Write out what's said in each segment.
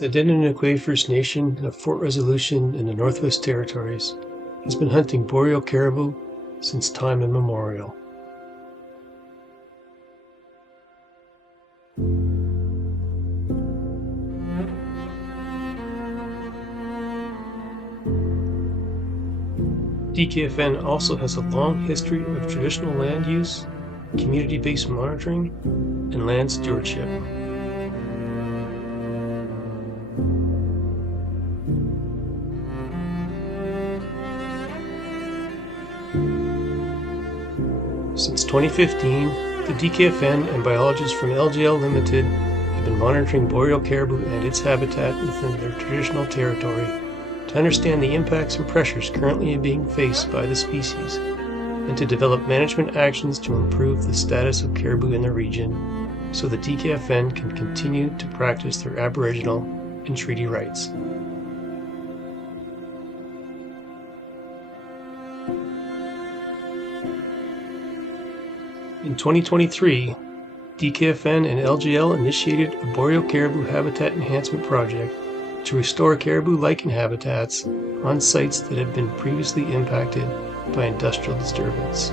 The Denonakwe First Nation of Fort Resolution in the Northwest Territories has been hunting boreal caribou since time immemorial. DKFN also has a long history of traditional land use, community-based monitoring, and land stewardship. Since 2015, the DKFN and biologists from LGL Limited have been monitoring boreal caribou and its habitat within their traditional territory to understand the impacts and pressures currently being faced by the species, and to develop management actions to improve the status of caribou in the region so the DKFN can continue to practice their Aboriginal and treaty rights. In 2023, DKFN and LGL initiated a boreal caribou habitat enhancement project to restore caribou lichen habitats on sites that had been previously impacted by industrial disturbance.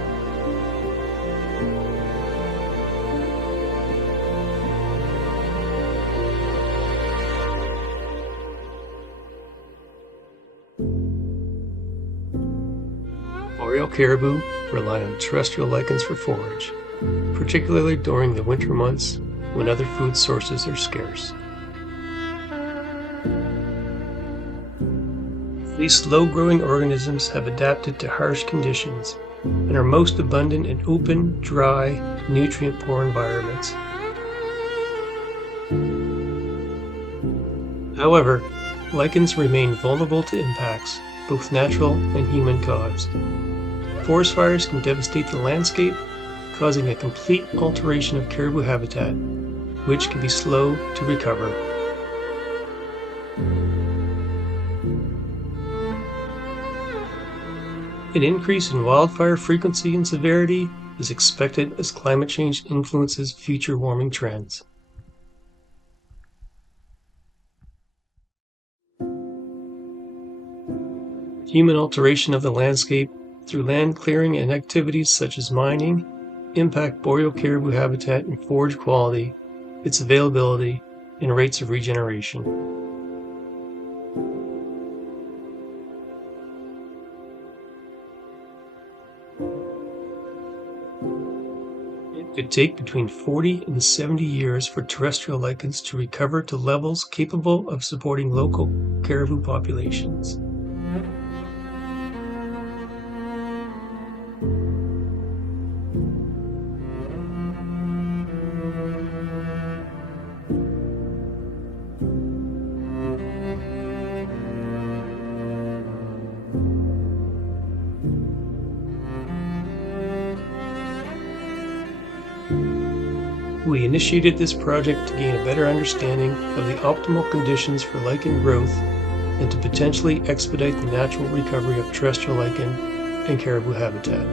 Boreal caribou rely on terrestrial lichens for forage, particularly during the winter months when other food sources are scarce. These slow-growing organisms have adapted to harsh conditions and are most abundant in open, dry, nutrient-poor environments. However, lichens remain vulnerable to impacts, both natural and human-caused. Forest fires can devastate the landscape, causing a complete alteration of caribou habitat, which can be slow to recover. An increase in wildfire frequency and severity is expected as climate change influences future warming trends. Human alteration of the landscape through land clearing and activities such as mining impact boreal caribou habitat and forage quality, its availability, and rates of regeneration. It could take between 40 and 70 years for terrestrial lichens to recover to levels capable of supporting local caribou populations. We initiated this project to gain a better understanding of the optimal conditions for lichen growth and to potentially expedite the natural recovery of terrestrial lichen and caribou habitat.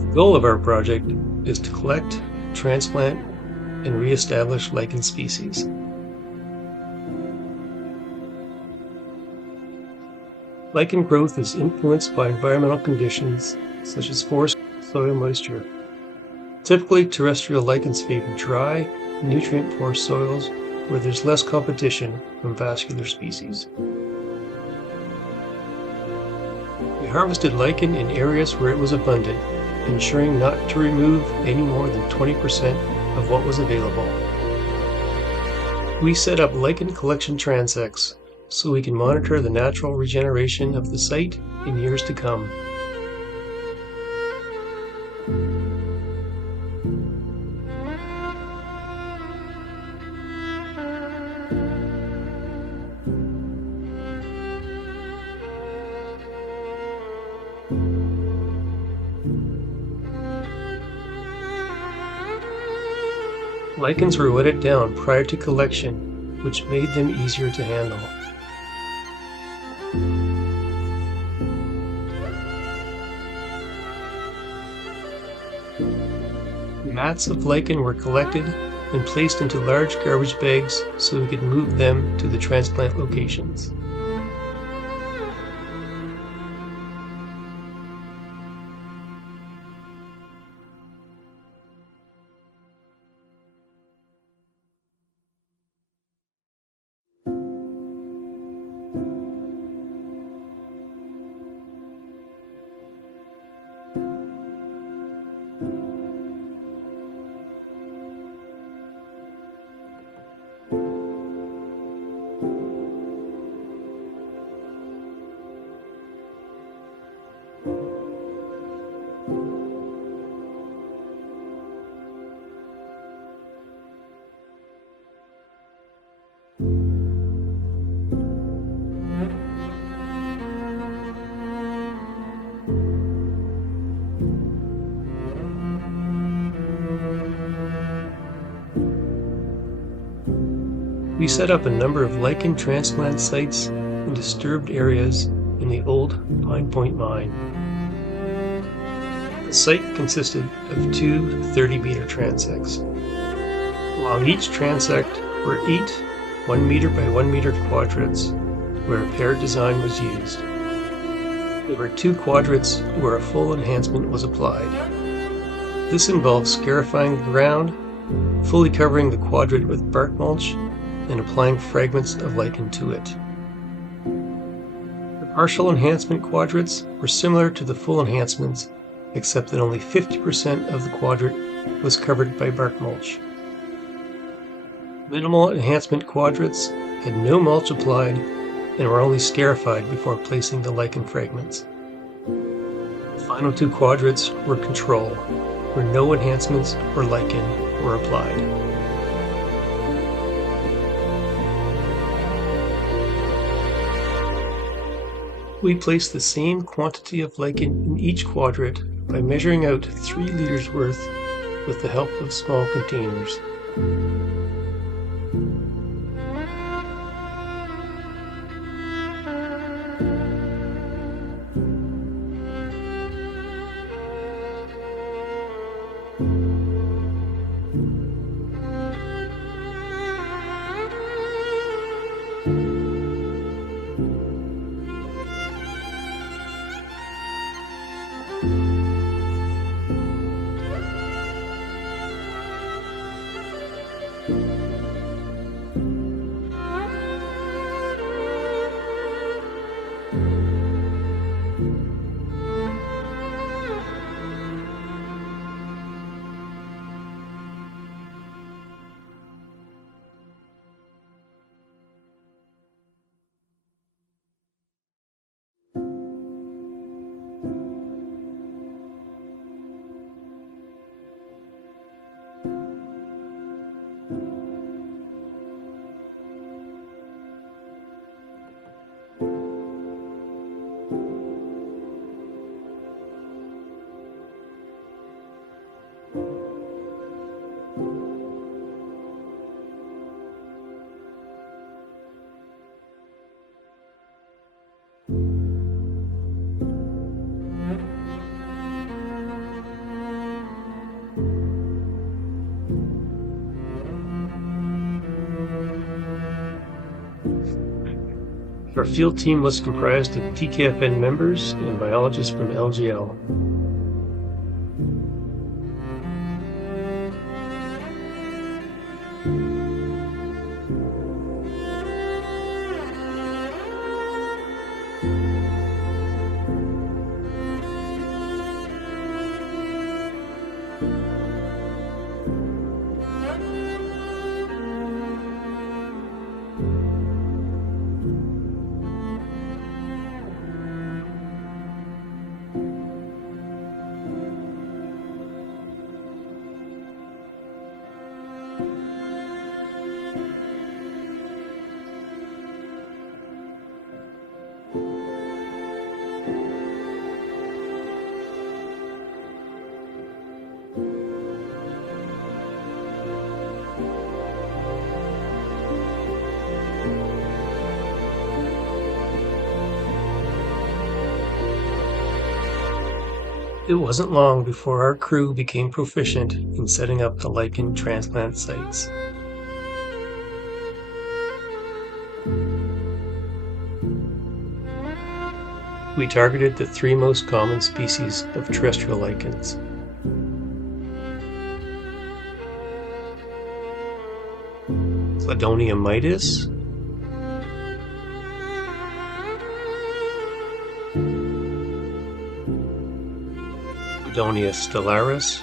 The goal of our project is to collect, transplant, and re-establish lichen species. Lichen growth is influenced by environmental conditions such as forest soil moisture. Typically, terrestrial lichens favor dry, nutrient-poor soils where there's less competition from vascular species. We harvested lichen in areas where it was abundant, ensuring not to remove any more than 20% of what was available. We set up lichen collection transects so we can monitor the natural regeneration of the site in years to come. Lichens were wetted down prior to collection, which made them easier to handle. We Mats of lichen were collected and placed into large garbage bags so we could move them to the transplant locations. We set up a number of lichen transplant sites in disturbed areas in the old Pine Point mine. The site consisted of two 30-meter transects. Along each transect were 8 1-meter by 1-meter quadrats where a paired design was used. There were 2 quadrats where a full enhancement was applied. This involved scarifying the ground, fully covering the quadrat with bark mulch, and applying fragments of lichen to it. The partial enhancement quadrats were similar to the full enhancements, except that only 50% of the quadrat was covered by bark mulch. Minimal enhancement quadrats had no mulch applied and were only scarified before placing the lichen fragments. The final 2 quadrats were control, where no enhancements or lichen were applied. We placed the same quantity of lichen in each quadrat by measuring out 3 liters worth with the help of small containers. Our field team was comprised of DKFN members and biologists from LGL. It wasn't long before our crew became proficient in setting up the lichen transplant sites. We targeted the 3 most common species of terrestrial lichens. Cladonia mitis, Cladonia stellaris,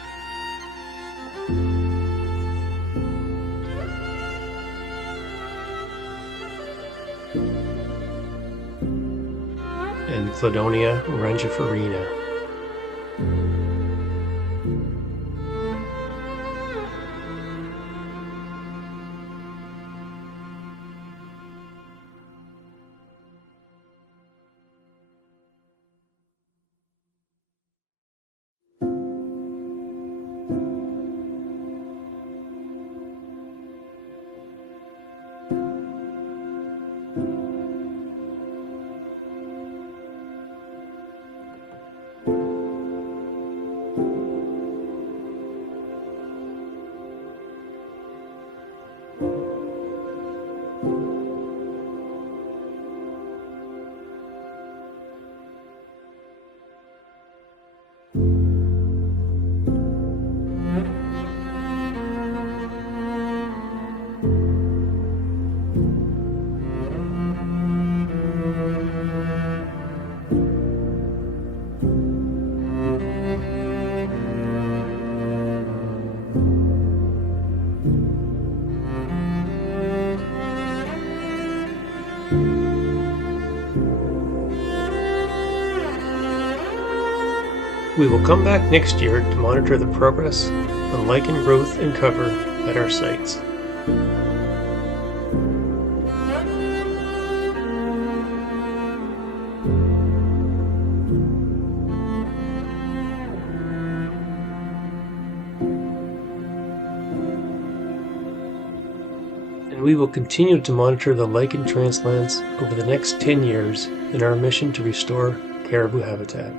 and Cladonia rangiferina. We will come back next year to monitor the progress on lichen growth and cover at our sites. And we will continue to monitor the lichen transplants over the next 10 years in our mission to restore caribou habitat.